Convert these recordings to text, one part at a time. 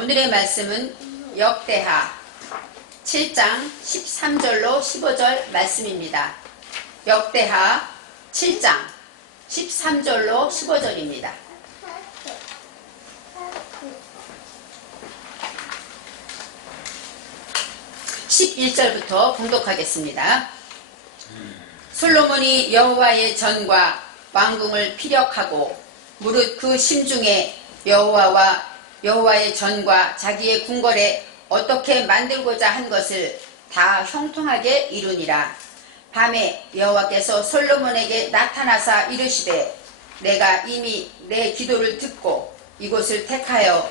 오늘의 말씀은 역대하 7장 13절로 15절 말씀입니다. 역대하 7장 13절로 15절입니다. (11절부터) 봉독하겠습니다. 솔로몬이 여호와의 전과 왕궁을 피력하고 무릇 그 심중에 여호와의 전과 자기의 궁궐에 어떻게 만들고자 한 것을 다 형통하게 이루니라. 밤에 여호와께서 솔로몬에게 나타나사 이르시되 내가 이미 내 기도를 듣고 이곳을 택하여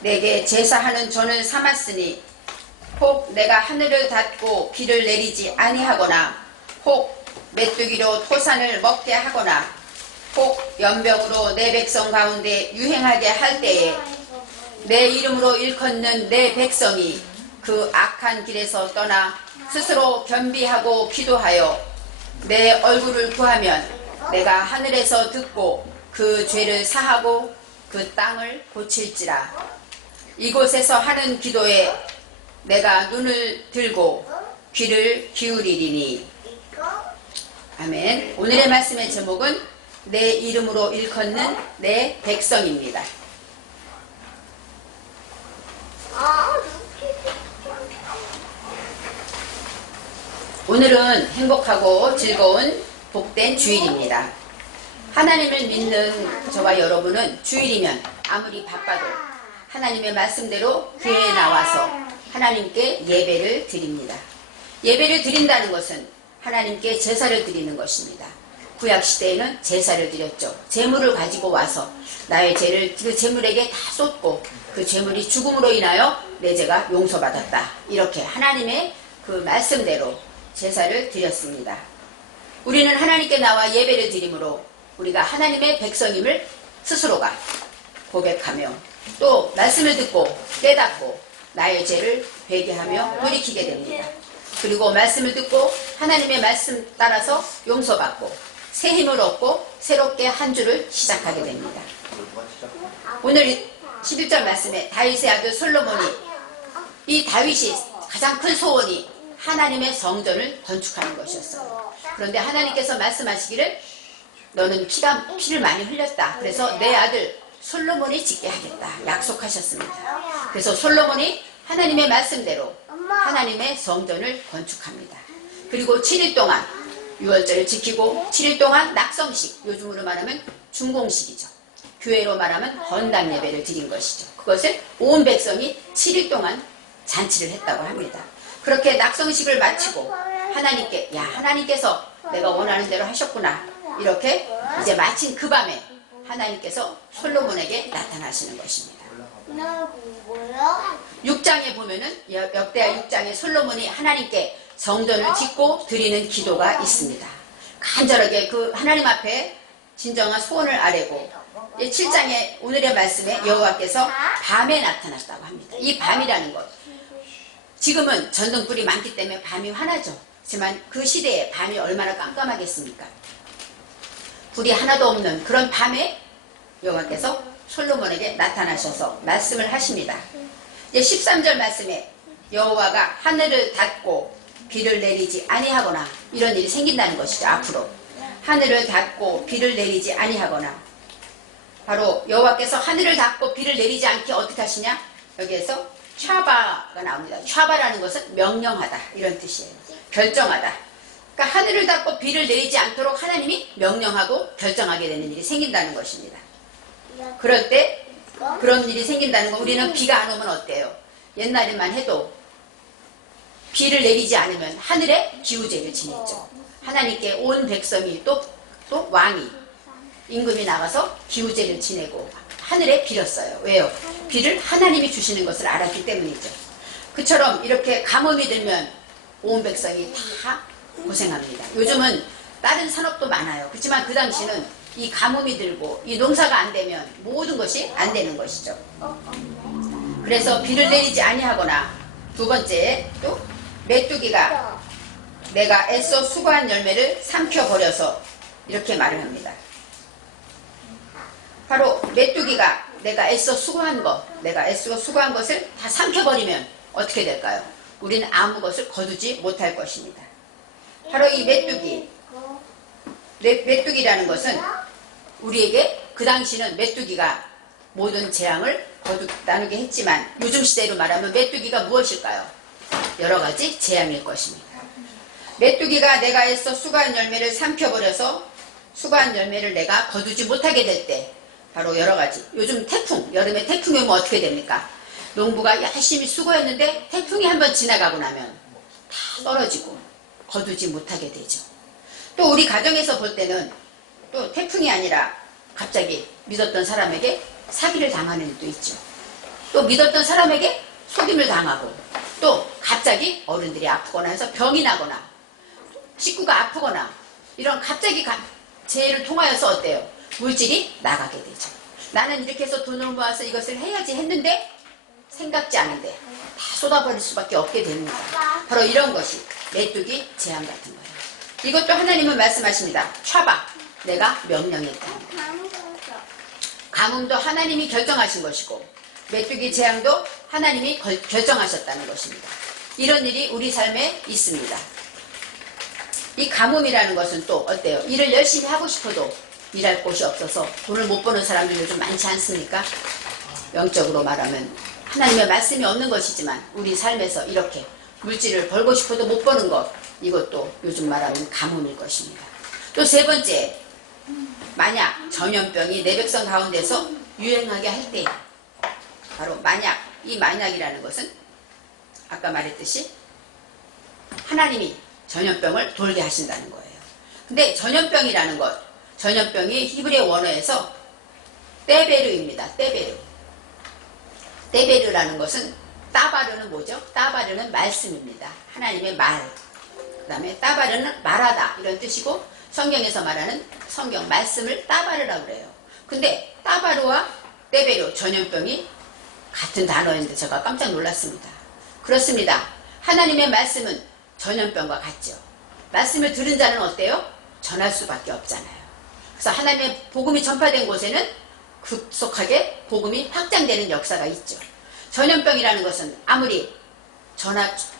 내게 제사하는 전을 삼았으니 혹 내가 하늘을 닫고 비를 내리지 아니하거나 혹 메뚜기로 토산을 먹게 하거나 혹 연병으로 내 백성 가운데 유행하게 할 때에 내 이름으로 일컫는 내 백성이 그 악한 길에서 떠나 스스로 겸비하고 기도하여 내 얼굴을 구하면 내가 하늘에서 듣고 그 죄를 사하고 그 땅을 고칠지라. 이곳에서 하는 기도에 내가 눈을 들고 귀를 기울이리니. 아멘. 오늘의 말씀의 제목은 내 이름으로 일컫는 내 백성입니다. 오늘은 행복하고 즐거운 복된 주일입니다. 하나님을 믿는 저와 여러분은 주일이면 아무리 바빠도 하나님의 말씀대로 교회에 나와서 하나님께 예배를 드립니다. 예배를 드린다는 것은 하나님께 제사를 드리는 것입니다. 구약시대에는 제사를 드렸죠. 제물을 가지고 와서 나의 죄를 그 제물에게 다 쏟고 그 제물이 죽음으로 인하여 내 죄가 용서받았다. 이렇게 하나님의 그 말씀대로 제사를 드렸습니다. 우리는 하나님께 나와 예배를 드림으로 우리가 하나님의 백성임을 스스로가 고백하며 또 말씀을 듣고 깨닫고 나의 죄를 회개하며 돌이키게 됩니다. 그리고 말씀을 듣고 하나님의 말씀 따라서 용서받고 새 힘을 얻고 새롭게 한 주를 시작하게 됩니다. 오늘 11절 말씀에 다윗의 아들 솔로몬이 이 다윗이 가장 큰 소원이 하나님의 성전을 건축하는 것이었어요. 그런데 하나님께서 말씀하시기를 너는 피를 많이 흘렸다. 그래서 내 아들 솔로몬이 짓게 하겠다. 약속하셨습니다. 그래서 솔로몬이 하나님의 말씀대로 하나님의 성전을 건축합니다. 그리고 7일 동안 유월절을 지키고 7일 동안 낙성식, 요즘으로 말하면 중공식이죠. 교회로 말하면 헌당 예배를 드린 것이죠. 그것을 온 백성이 7일 동안 잔치를 했다고 합니다. 그렇게 낙성식을 마치고 하나님께 하나님께서 내가 원하는 대로 하셨구나. 이렇게 이제 마친 그 밤에 하나님께서 솔로몬에게 나타나시는 것입니다. 6장에 보면은 역대하 6장에 솔로몬이 하나님께 성전을 짓고 드리는 기도가 있습니다. 간절하게 그 하나님 앞에 진정한 소원을 아뢰고 7장에 오늘의 말씀에 여호와께서 밤에 나타났다고 합니다. 이 밤이라는 것, 지금은 전등불이 많기 때문에 밤이 환하죠. 하지만 그 시대에 밤이 얼마나 깜깜하겠습니까? 불이 하나도 없는 그런 밤에 여호와께서 솔로몬에게 나타나셔서 말씀을 하십니다. 13절 말씀에 여호와가 하늘을 닫고 비를 내리지 아니하거나 이런 일이 생긴다는 것이죠. 앞으로 하늘을 닫고 비를 내리지 아니하거나, 바로 여호와께서 하늘을 닫고 비를 내리지 않게 어떻게 하시냐? 여기에서 촤바가 나옵니다. 촤바라는 것은 명령하다 이런 뜻이에요. 결정하다. 그러니까 하늘을 닫고 비를 내리지 않도록 하나님이 명령하고 결정하게 되는 일이 생긴다는 것입니다. 그럴 때 그런 일이 생긴다는 거, 우리는 비가 안 오면 어때요? 옛날에만 해도 비를 내리지 않으면 하늘에 기우제를 지냈죠. 하나님께 온 백성이 또 왕이 임금이 나가서 기우제를 지내고 하늘에 빌었어요. 왜요? 비를 하나님이 주시는 것을 알았기 때문이죠. 그처럼 이렇게 가뭄이 들면 온 백성이 다 고생합니다. 요즘은 다른 산업도 많아요. 그렇지만 그 당시는 이 가뭄이 들고 이 농사가 안 되면 모든 것이 안 되는 것이죠. 그래서 비를 내리지 아니하거나, 두 번째 또 메뚜기가 내가 애써 수고한 열매를 삼켜버려서 이렇게 말을 합니다. 바로 메뚜기가 내가 애써 수고한 것, 내가 애써 수고한 것을 다 삼켜버리면 어떻게 될까요? 우리는 아무 것을 거두지 못할 것입니다. 바로 이 메뚜기, 메뚜기라는 것은 우리에게 그 당시는 메뚜기가 모든 재앙을 나누게 했지만 요즘 시대로 말하면 메뚜기가 무엇일까요? 여러 가지 재앙일 것입니다. 메뚜기가 내가 애써 수고한 열매를 삼켜버려서 수고한 열매를 내가 거두지 못하게 될 때 바로 여러 가지, 요즘 태풍, 여름에 태풍이 오면 어떻게 됩니까? 농부가 열심히 수고했는데 태풍이 한번 지나가고 나면 다 떨어지고 거두지 못하게 되죠. 또 우리 가정에서 볼 때는 또 태풍이 아니라 갑자기 믿었던 사람에게 사기를 당하는 일도 있죠. 또 믿었던 사람에게 속임을 당하고 또 갑자기 어른들이 아프거나 해서 병이 나거나 식구가 아프거나 이런 갑자기 재해를 통하여서 어때요? 물질이 나가게 되죠. 나는 이렇게 해서 돈을 모아서 이것을 해야지 했는데 생각지 않은데 다 쏟아버릴 수밖에 없게 됩니다. 바로 이런 것이 메뚜기 재앙 같은 거예요. 이것도 하나님은 말씀하십니다. 촤바, 내가 명령했다. 가뭄도 하나님이 결정하신 것이고 메뚜기 재앙도 하나님이 결정하셨다는 것입니다. 이런 일이 우리 삶에 있습니다. 이 가뭄이라는 것은 또 어때요? 일을 열심히 하고 싶어도 일할 곳이 없어서 돈을 못 버는 사람들 요즘 많지 않습니까? 영적으로 말하면 하나님의 말씀이 없는 것이지만 우리 삶에서 이렇게 물질을 벌고 싶어도 못 버는 것, 이것도 요즘 말하면 가뭄일 것입니다. 또 세 번째, 만약 전염병이 내 백성 가운데서 유행하게 할 때, 바로 만약, 이 만약이라는 것은 아까 말했듯이 하나님이 전염병을 돌게 하신다는 거예요. 근데 전염병이라는 것, 전염병이 히브리 원어에서 떼베르입니다. 떼베르. 떼베르라는 것은 따바르는 뭐죠? 따바르는 말씀입니다. 하나님의 말. 그 다음에 따바르는 말하다 이런 뜻이고 성경에서 말하는 성경 말씀을 따바르라고 그래요. 근데 따바르와 떼베르 전염병이 같은 단어인데 제가 깜짝 놀랐습니다. 그렇습니다. 하나님의 말씀은 전염병과 같죠. 말씀을 들은 자는 어때요? 전할 수밖에 없잖아요. 그래서 하나님의 복음이 전파된 곳에는 급속하게 복음이 확장되는 역사가 있죠. 전염병이라는 것은 아무리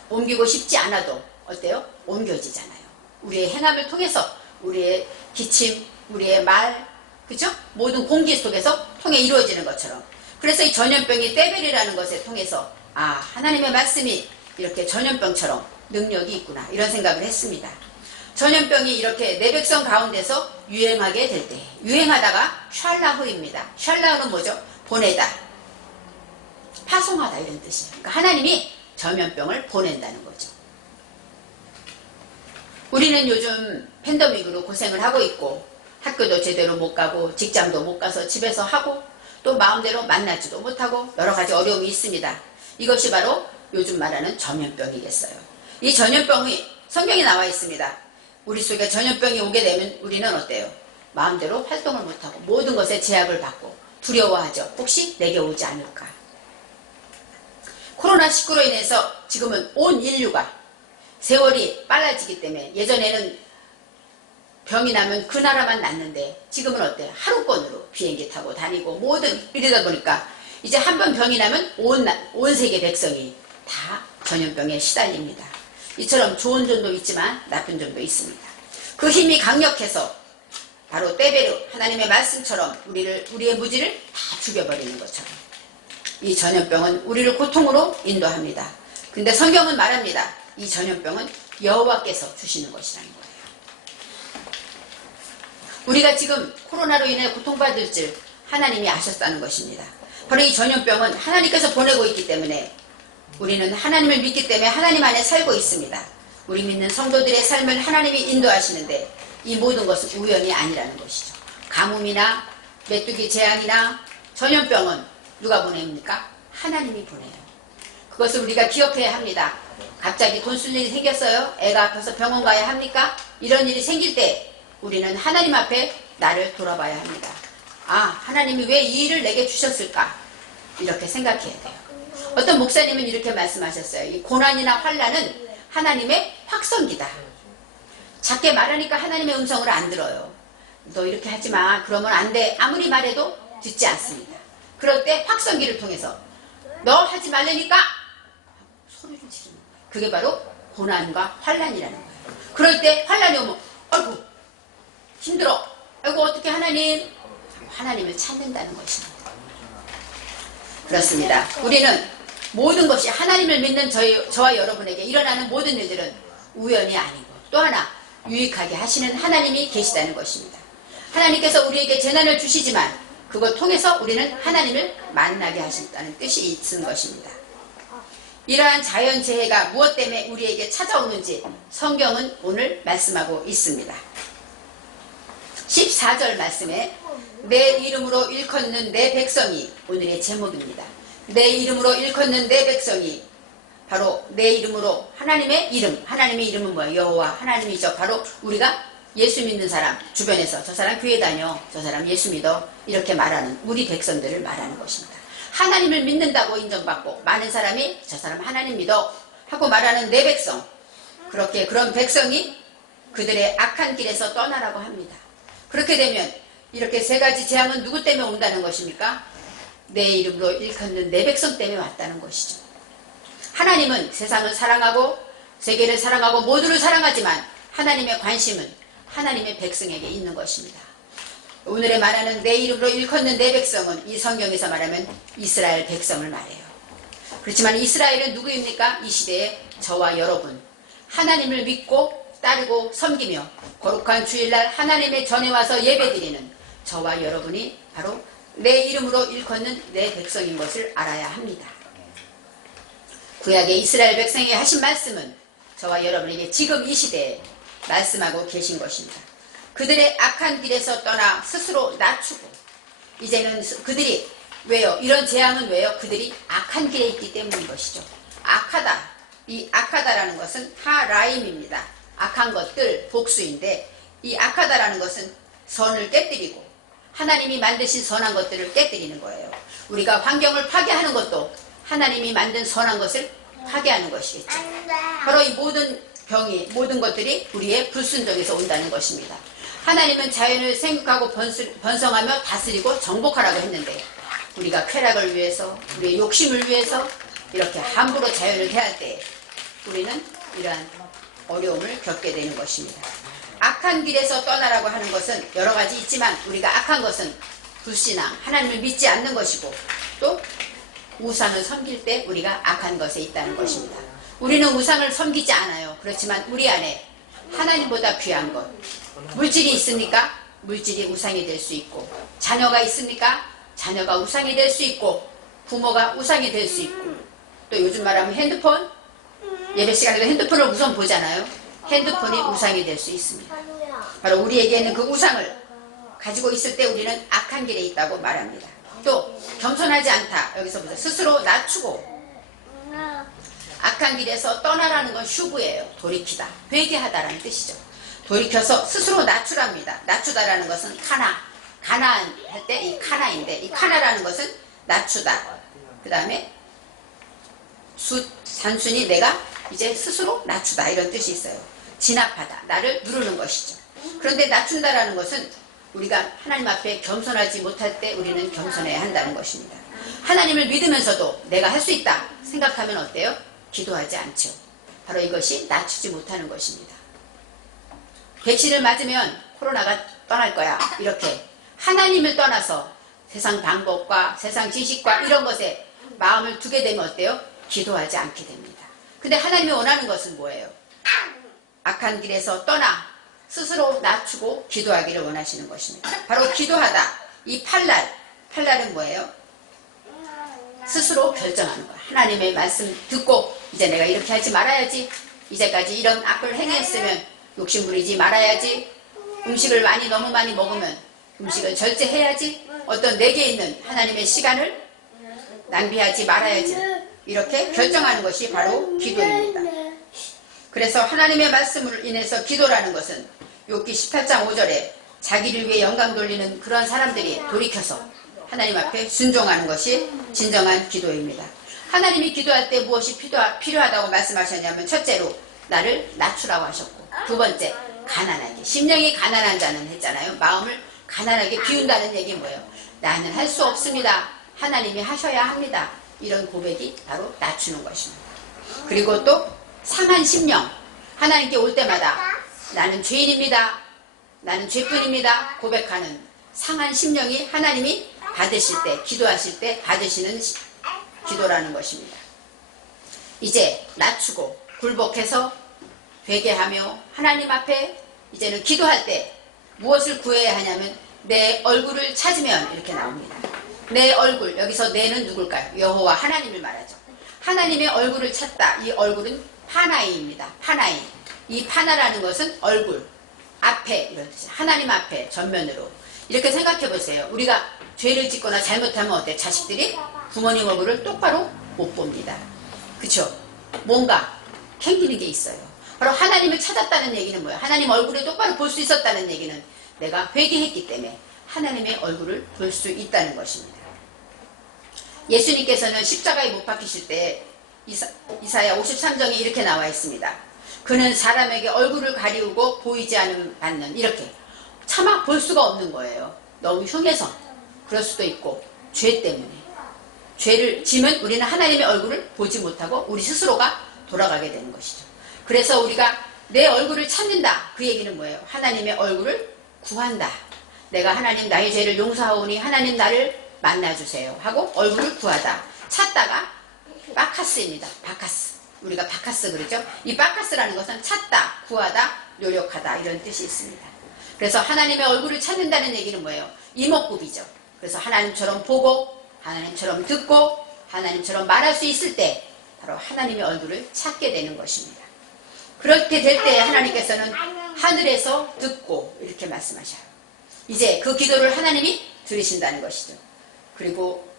옮기고 싶지 않아도 어때요? 옮겨지잖아요. 우리의 행함을 통해서 우리의 기침, 우리의 말, 그죠? 모든 공기 속에서 통해 이루어지는 것처럼. 그래서 이 전염병이 떼벨이라는 것에 통해서 하나님의 말씀이 이렇게 전염병처럼 능력이 있구나 이런 생각을 했습니다. 전염병이 이렇게 내 백성 가운데서 유행하게 될 때, 유행하다가 샬라흐입니다. 샬라흐는 뭐죠? 보내다, 파송하다 이런 뜻이에요. 그러니까 하나님이 전염병을 보낸다는 거죠. 우리는 요즘 팬데믹으로 고생을 하고 있고 학교도 제대로 못 가고 직장도 못 가서 집에서 하고 또 마음대로 만나지도 못하고 여러 가지 어려움이 있습니다. 이것이 바로 요즘 말하는 전염병이겠어요. 이 전염병이 성경에 나와 있습니다. 우리 속에 전염병이 오게 되면 우리는 어때요? 마음대로 활동을 못하고 모든 것에 제약을 받고 두려워하죠. 혹시 내게 오지 않을까? 코로나19로 인해서 지금은 온 인류가 세월이 빨라지기 때문에 예전에는 병이 나면 그 나라만 낫는데 지금은 어때요? 하루권으로 비행기 타고 다니고 모든 이러다 보니까 이제 한 번 병이 나면 온 세계 백성이 다 전염병에 시달립니다. 이처럼 좋은 점도 있지만 나쁜 점도 있습니다. 그 힘이 강력해서 바로 떼베르 하나님의 말씀처럼 우리의 무지를 다 죽여버리는 것처럼 이 전염병은 우리를 고통으로 인도합니다. 근데 성경은 말합니다. 이 전염병은 여호와께서 주시는 것이라는 거예요. 우리가 지금 코로나로 인해 고통받을 줄 하나님이 아셨다는 것입니다. 바로 이 전염병은 하나님께서 보내고 있기 때문에 우리는 하나님을 믿기 때문에 하나님 안에 살고 있습니다. 우리 믿는 성도들의 삶을 하나님이 인도하시는데 이 모든 것은 우연이 아니라는 것이죠. 가뭄이나 메뚜기 재앙이나 전염병은 누가 보냅니까? 하나님이 보내요. 그것을 우리가 기억해야 합니다. 갑자기 돈 쓸 일이 생겼어요? 애가 아파서 병원 가야 합니까? 이런 일이 생길 때 우리는 하나님 앞에 나를 돌아봐야 합니다. 하나님이 왜 이 일을 내게 주셨을까? 이렇게 생각해야 돼요. 어떤 목사님은 이렇게 말씀하셨어요. 이 고난이나 환난은 하나님의 확성기다. 작게 말하니까 하나님의 음성을 안 들어요. 너 이렇게 하지 마. 그러면 안 돼. 아무리 말해도 듣지 않습니다. 그럴 때 확성기를 통해서 너 하지 말라니까 소리를 지르는 거예요. 그게 바로 고난과 환난이라는 거예요. 그럴 때 환난이 오면 아이고 힘들어, 아이고 어떻게 하나님을 찾는다는 것입니다. 그렇습니다. 우리는 모든 것이 하나님을 믿는 저와 여러분에게 일어나는 모든 일들은 우연이 아니고 또 하나 유익하게 하시는 하나님이 계시다는 것입니다. 하나님께서 우리에게 재난을 주시지만 그것 통해서 우리는 하나님을 만나게 하신다는 뜻이 있는 것입니다. 이러한 자연재해가 무엇 때문에 우리에게 찾아오는지 성경은 오늘 말씀하고 있습니다. 14절 말씀에 내 이름으로 일컫는 내 백성이 오늘의 제목입니다. 내 이름으로 일컫는 내 백성이 바로 내 이름으로 하나님의 이름은 뭐예요? 여호와 하나님이죠. 바로 우리가 예수 믿는 사람 주변에서 저 사람 교회 다녀, 저 사람 예수 믿어 이렇게 말하는 우리 백성들을 말하는 것입니다. 하나님을 믿는다고 인정받고 많은 사람이 저 사람 하나님 믿어 하고 말하는 내 백성, 그렇게 그런 백성이 그들의 악한 길에서 떠나라고 합니다. 그렇게 되면 이렇게 세 가지 재앙은 누구 때문에 온다는 것입니까? 내 이름으로 일컫는 내 백성 때문에 왔다는 것이죠. 하나님은 세상을 사랑하고 세계를 사랑하고 모두를 사랑하지만 하나님의 관심은 하나님의 백성에게 있는 것입니다. 오늘에 말하는 내 이름으로 일컫는 내 백성은 이 성경에서 말하면 이스라엘 백성을 말해요. 그렇지만 이스라엘은 누구입니까? 이 시대에 저와 여러분, 하나님을 믿고 따르고 섬기며 거룩한 주일날 하나님의 전에 와서 예배드리는 저와 여러분이 바로 내 이름으로 일컫는 내 백성인 것을 알아야 합니다. 구약의 이스라엘 백성에게 하신 말씀은 저와 여러분에게 지금 이 시대에 말씀하고 계신 것입니다. 그들의 악한 길에서 떠나 스스로 낮추고 이제는 그들이 왜요? 이런 재앙은 왜요? 그들이 악한 길에 있기 때문인 것이죠. 악하다. 이 악하다라는 것은 하라임입니다. 악한 것들 복수인데 이 악하다라는 것은 선을 깨뜨리고 하나님이 만드신 선한 것들을 깨뜨리는 거예요. 우리가 환경을 파괴하는 것도 하나님이 만든 선한 것을 파괴하는 것이겠죠. 바로 이 모든 병이 모든 것들이 우리의 불순종에서 온다는 것입니다. 하나님은 자연을 생육하고 번성하며 다스리고 정복하라고 했는데 우리가 쾌락을 위해서 우리의 욕심을 위해서 이렇게 함부로 자연을 대할 때 우리는 이러한 어려움을 겪게 되는 것입니다. 악한 길에서 떠나라고 하는 것은 여러 가지 있지만 우리가 악한 것은 불신앙, 하나님을 믿지 않는 것이고 또 우상을 섬길 때 우리가 악한 것에 있다는 것입니다. 우리는 우상을 섬기지 않아요. 그렇지만 우리 안에 하나님보다 귀한 것, 물질이 있습니까? 물질이 우상이 될 수 있고, 자녀가 있습니까? 자녀가 우상이 될 수 있고, 부모가 우상이 될 수 있고, 또 요즘 말하면 핸드폰, 예배 시간에도 핸드폰을 우선 보잖아요. 핸드폰이 우상이 될 수 있습니다. 바로 우리에게는 그 우상을 가지고 있을 때 우리는 악한 길에 있다고 말합니다. 또 겸손하지 않다. 여기서 보세요. 스스로 낮추고 악한 길에서 떠나라는 건 슈브예요. 돌이키다, 회개하다라는 뜻이죠. 돌이켜서 스스로 낮추랍니다. 낮추다라는 것은 가나안 할 때 이 카나인데 이 카나라는 것은 낮추다. 그 다음에 단순히 내가 이제 스스로 낮추다 이런 뜻이 있어요. 진압하다, 나를 누르는 것이죠. 그런데 낮춘다라는 것은 우리가 하나님 앞에 겸손하지 못할 때 우리는 겸손해야 한다는 것입니다. 하나님을 믿으면서도 내가 할 수 있다 생각하면 어때요? 기도하지 않죠. 바로 이것이 낮추지 못하는 것입니다. 백신을 맞으면 코로나가 떠날 거야 이렇게 하나님을 떠나서 세상 방법과 세상 지식과 이런 것에 마음을 두게 되면 어때요? 기도하지 않게 됩니다. 근데 하나님이 원하는 것은 뭐예요? 악한 길에서 떠나 스스로 낮추고 기도하기를 원하시는 것입니다. 바로 기도하다. 이 팔날은 뭐예요? 스스로 결정하는 거야. 하나님의 말씀 듣고 이제 내가 이렇게 하지 말아야지. 이제까지 이런 악을 행했으면 욕심 부리지 말아야지. 음식을 너무 많이 먹으면 음식을 절제해야지. 어떤 내게 있는 하나님의 시간을 낭비하지 말아야지. 이렇게 결정하는 것이 바로 기도입니다. 그래서 하나님의 말씀을 인해서 기도라는 것은 욥기 18장 5절에 자기를 위해 영광 돌리는 그런 사람들이 돌이켜서 하나님 앞에 순종하는 것이 진정한 기도입니다. 하나님이 기도할 때 무엇이 필요하다고 말씀하셨냐면 첫째로 나를 낮추라고 하셨고 두 번째 가난하게 심령이 가난한 자는 했잖아요. 마음을 가난하게 비운다는 얘기 뭐예요? 나는 할 수 없습니다. 하나님이 하셔야 합니다. 이런 고백이 바로 낮추는 것입니다. 그리고 또 상한 심령, 하나님께 올 때마다 나는 죄인입니다, 나는 죄뿐입니다 고백하는 상한 심령이 하나님이 받으실 때, 기도하실 때 받으시는 기도라는 것입니다. 이제 낮추고 굴복해서 회개하며 하나님 앞에 이제는 기도할 때 무엇을 구해야 하냐면 내 얼굴을 찾으면 이렇게 나옵니다. 내 얼굴, 여기서 내는 누굴까요? 여호와 하나님을 말하죠. 하나님의 얼굴을 찾다. 이 얼굴은 파나이입니다. 파나이. 이 파나라는 것은 얼굴, 앞에 이런 뜻이에요. 하나님 앞에 전면으로. 이렇게 생각해 보세요. 우리가 죄를 짓거나 잘못하면 어때? 자식들이 부모님 얼굴을 똑바로 못 봅니다. 그쵸? 뭔가 캥기는 게 있어요. 바로 하나님을 찾았다는 얘기는 뭐예요? 하나님 얼굴을 똑바로 볼 수 있었다는 얘기는 내가 회개했기 때문에 하나님의 얼굴을 볼 수 있다는 것입니다. 예수님께서는 십자가에 못 박히실 때 이사야 53장에 이렇게 나와 있습니다. 그는 사람에게 얼굴을 가리우고 보이지 않음 받는, 이렇게 차마 볼 수가 없는 거예요. 너무 흉해서 그럴 수도 있고 죄 때문에. 죄를 지면 우리는 하나님의 얼굴을 보지 못하고 우리 스스로가 돌아가게 되는 것이죠. 그래서 우리가 내 얼굴을 찾는다. 그 얘기는 뭐예요? 하나님의 얼굴을 구한다. 내가 하나님 나의 죄를 용서하오니 하나님 나를 만나주세요 하고 얼굴을 구하다. 찾다가 바카스입니다. 바카스. 우리가 바카스 그러죠. 이 바카스라는 것은 찾다, 구하다, 노력하다 이런 뜻이 있습니다. 그래서 하나님의 얼굴을 찾는다는 얘기는 뭐예요? 이목구비죠. 그래서 하나님처럼 보고 하나님처럼 듣고 하나님처럼 말할 수 있을 때 바로 하나님의 얼굴을 찾게 되는 것입니다. 그렇게 될 때 하나님께서는 하늘에서 듣고 이렇게 말씀하셔요. 이제 그 기도를 하나님이 들으신다는 것이죠. 그리고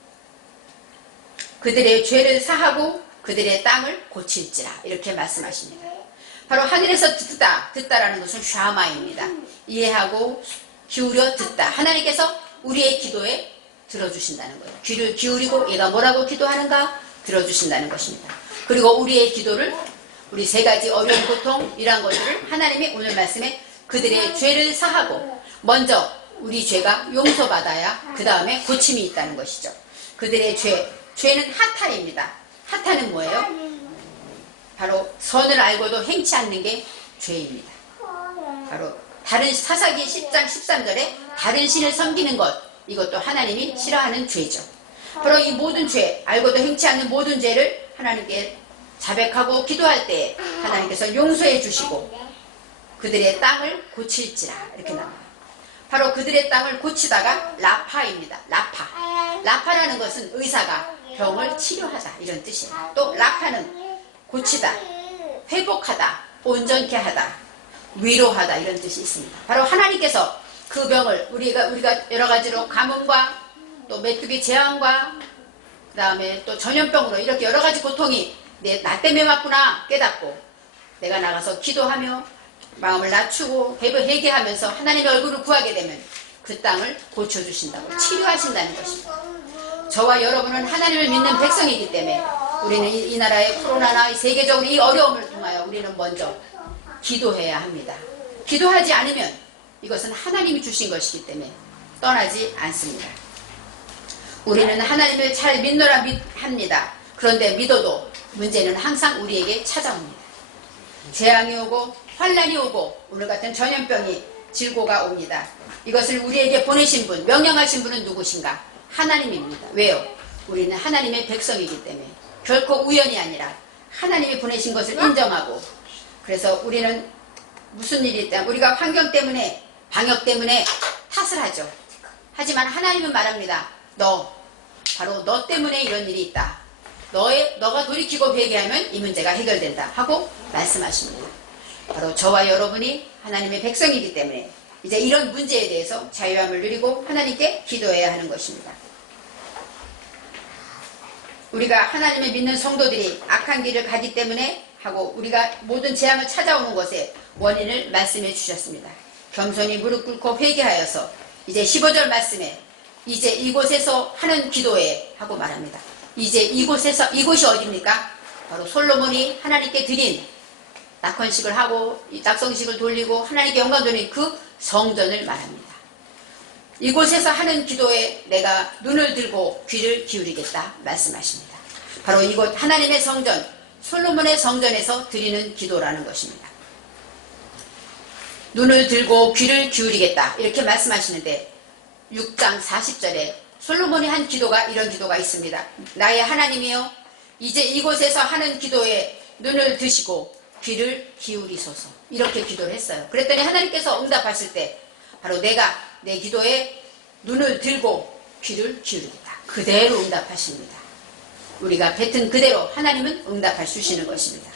그들의 죄를 사하고 그들의 땅을 고칠지라 이렇게 말씀하십니다. 바로 하늘에서 듣다라는 것은 샤마입니다. 이해하고 기울여 듣다. 하나님께서 우리의 기도에 들어주신다는 거예요. 귀를 기울이고 얘가 뭐라고 기도하는가 들어주신다는 것입니다. 그리고 우리의 기도를, 우리 세 가지 어려운 고통 이러한 것들을 하나님이 오늘 말씀에 그들의 죄를 사하고, 먼저 우리 죄가 용서받아야 그 다음에 고침이 있다는 것이죠. 그들의 죄는 하탈입니다. 하탈은 뭐예요? 바로 선을 알고도 행치 않는 게 죄입니다. 바로 다른 사사기 10장 13절에 다른 신을 섬기는 것, 이것도 하나님이 싫어하는 죄죠. 바로 이 모든 죄, 알고도 행치 않는 모든 죄를 하나님께 자백하고 기도할 때 하나님께서 용서해 주시고 그들의 땅을 고칠지라 이렇게 나옵니다. 바로 그들의 땅을 고치다가 라파입니다. 라파라는 것은 의사가 병을 치료하다 이런 뜻이에요. 또 라파는 고치다, 회복하다, 온전케 하다, 위로하다 이런 뜻이 있습니다. 바로 하나님께서 그 병을 우리가 여러 가지로 가뭄과 또 메뚜기 재앙과 그 다음에 또 전염병으로 이렇게 여러 가지 고통이 나 때문에 왔구나 깨닫고 내가 나가서 기도하며 마음을 낮추고 회개하면서 하나님의 얼굴을 구하게 되면 그 땅을 고쳐주신다고 치료하신다는 것입니다. 저와 여러분은 하나님을 믿는 백성이기 때문에 우리는 이 나라의 코로나나 세계적으로 이 어려움을 통하여 우리는 먼저 기도해야 합니다. 기도하지 않으면 이것은 하나님이 주신 것이기 때문에 떠나지 않습니다. 우리는 하나님을 잘 믿노라 합니다. 그런데 믿어도 문제는 항상 우리에게 찾아옵니다. 재앙이 오고 환란이 오고 오늘 같은 전염병이 질고가 옵니다. 이것을 우리에게 보내신 분, 명령하신 분은 누구신가? 하나님입니다. 왜요? 우리는 하나님의 백성이기 때문에 결코 우연이 아니라 하나님이 보내신 것을 인정하고, 그래서 우리는 무슨 일이 있다, 우리가 환경 때문에 방역 때문에 탓을 하죠. 하지만 하나님은 말합니다. 바로 너 때문에 이런 일이 있다. 너가 돌이키고 회개하면 이 문제가 해결된다 하고 말씀하십니다. 바로 저와 여러분이 하나님의 백성이기 때문에 이제 이런 문제에 대해서 자유함을 누리고 하나님께 기도해야 하는 것입니다. 우리가 하나님을 믿는 성도들이 악한 길을 가기 때문에 하고 우리가 모든 재앙을 찾아오는 것에 원인을 말씀해 주셨습니다. 겸손히 무릎 꿇고 회개하여서 이제 15절 말씀에 이제 이곳에서 하는 기도에 하고 말합니다. 이제 이곳이 어디입니까? 바로 솔로몬이 하나님께 드린 낙헌식을 하고 이 낙성식을 돌리고 하나님께 영광 돌린 그 성전을 말합니다. 이곳에서 하는 기도에 내가 눈을 들고 귀를 기울이겠다 말씀하십니다. 바로 이곳 하나님의 성전, 솔로몬의 성전에서 드리는 기도라는 것입니다. 눈을 들고 귀를 기울이겠다 이렇게 말씀하시는데 6장 40절에 솔로몬이 한 기도가 이런 기도가 있습니다. 나의 하나님이여, 이제 이곳에서 하는 기도에 눈을 드시고 귀를 기울이소서. 이렇게 기도를 했어요. 그랬더니 하나님께서 응답하실 때 바로 내가 내 기도에 눈을 들고 귀를 기울이겠다. 그대로 응답하십니다. 우리가 뱉은 그대로 하나님은 응답해 주시는 것입니다.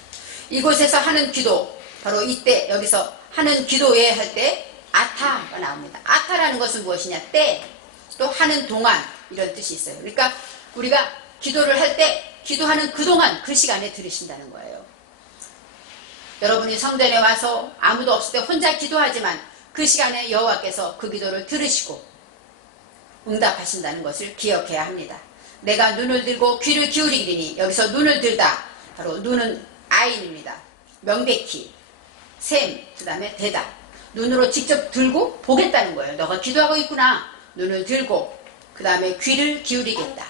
이곳에서 하는 기도, 바로 이때 여기서 하는 기도에 할 때 아타가 나옵니다. 아타라는 것은 무엇이냐? 때, 또 하는 동안 이런 뜻이 있어요. 그러니까 우리가 기도를 할 때 기도하는 그동안 그 시간에 들으신다는 거예요. 여러분이 성전에 와서 아무도 없을 때 혼자 기도하지만 그 시간에 여호와께서 그 기도를 들으시고 응답하신다는 것을 기억해야 합니다. 내가 눈을 들고 귀를 기울이리니, 여기서 눈을 들다, 바로 눈은 아인입니다. 명백히 샘, 그 다음에 대다. 눈으로 직접 들고 보겠다는 거예요. 너가 기도하고 있구나. 눈을 들고 그 다음에 귀를 기울이겠다.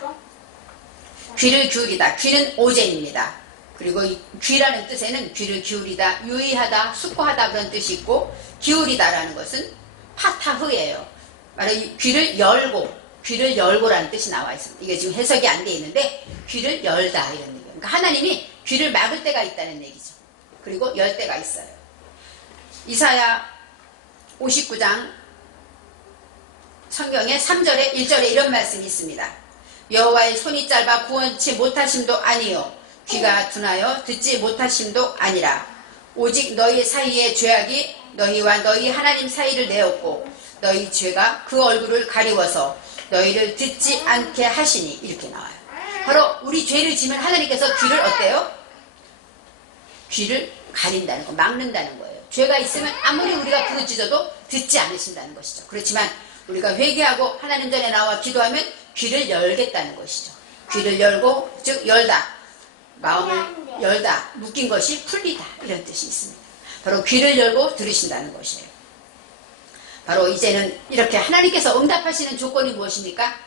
귀를 기울이다. 귀는 오젠입니다. 그리고 이 귀라는 뜻에는 귀를 기울이다, 유의하다, 숙고하다 그런 뜻이 있고, 기울이다라는 것은 파타흐예요. 바로 이 귀를 열고라는 뜻이 나와 있습니다. 이게 지금 해석이 안 돼 있는데 귀를 열다 이런 얘기예요. 그러니까 하나님이 귀를 막을 때가 있다는 얘기죠. 그리고 열 때가 있어요. 이사야 59장 성경의 3절에 1절에 이런 말씀이 있습니다. 여호와의 손이 짧아 구원치 못하심도 아니요, 귀가 둔하여 듣지 못하심도 아니라, 오직 너희 사이의 죄악이 너희와 너희 하나님 사이를 내었고 너희 죄가 그 얼굴을 가리워서 너희를 듣지 않게 하시니, 이렇게 나와요. 바로 우리 죄를 지면 하나님께서 귀를 어때요? 귀를 가린다는 거, 막는다는 거예요. 죄가 있으면 아무리 우리가 부르짖어도 듣지 않으신다는 것이죠. 그렇지만 우리가 회개하고 하나님 전에 나와 기도하면 귀를 열겠다는 것이죠. 귀를 열고, 즉 열다, 마음을 열다, 묶인 것이 풀리다 이런 뜻이 있습니다. 바로 귀를 열고 들으신다는 것이에요. 바로 이제는 이렇게 하나님께서 응답하시는 조건이 무엇입니까?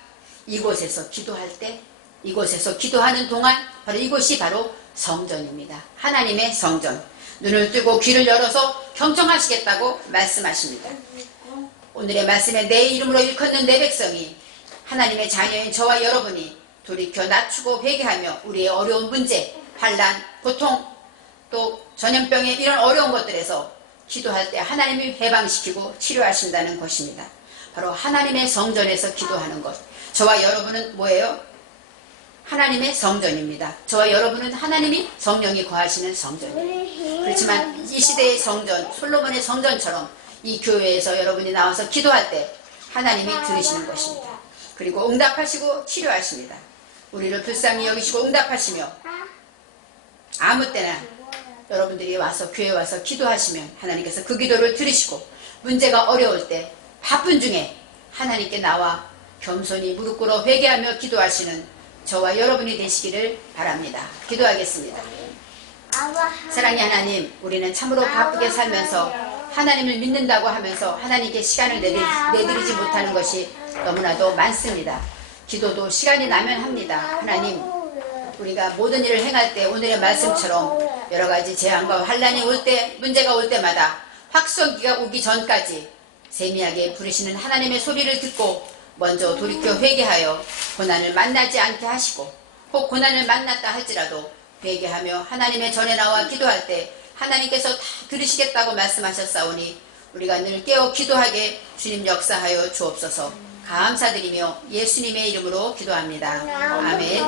이곳에서 기도할 때, 이곳에서 기도하는 동안, 바로 이곳이 바로 성전입니다. 하나님의 성전. 눈을 뜨고 귀를 열어서 경청하시겠다고 말씀하십니다. 오늘의 말씀에 내 이름으로 일컫는 내 백성이, 하나님의 자녀인 저와 여러분이 돌이켜 낮추고 회개하며 우리의 어려운 문제, 환난, 고통, 또 전염병의 이런 어려운 것들에서 기도할 때 하나님이 해방시키고 치료하신다는 것입니다. 바로 하나님의 성전에서 기도하는 것. 저와 여러분은 뭐예요? 하나님의 성전입니다. 저와 여러분은 하나님이 성령이 거하시는 성전이에요. 그렇지만 이 시대의 성전, 솔로몬의 성전처럼 이 교회에서 여러분이 나와서 기도할 때 하나님이 들으시는 것입니다. 그리고 응답하시고 치료하십니다. 우리를 불쌍히 여기시고 응답하시며, 아무 때나 여러분들이 와서 교회에 와서 기도하시면 하나님께서 그 기도를 들으시고, 문제가 어려울 때 바쁜 중에 하나님께 나와 겸손히 무릎 꿇어 회개하며 기도하시는 저와 여러분이 되시기를 바랍니다. 기도하겠습니다. 사랑의 하나님, 우리는 참으로 바쁘게 살면서 하나님을 믿는다고 하면서 하나님께 시간을 내드리지 못하는 것이 너무나도 많습니다. 기도도 시간이 나면 합니다. 하나님, 우리가 모든 일을 행할 때 오늘의 말씀처럼 여러 가지 재앙과 환난이 올 때, 문제가 올 때마다 확성기가 오기 전까지 세미하게 부르시는 하나님의 소리를 듣고 먼저 돌이켜 회개하여 고난을 만나지 않게 하시고, 혹 고난을 만났다 할지라도 회개하며 하나님의 전에 나와 기도할 때 하나님께서 다 들으시겠다고 말씀하셨사오니 우리가 늘 깨어 기도하게 주님 역사하여 주옵소서. 감사드리며 예수님의 이름으로 기도합니다. 아멘.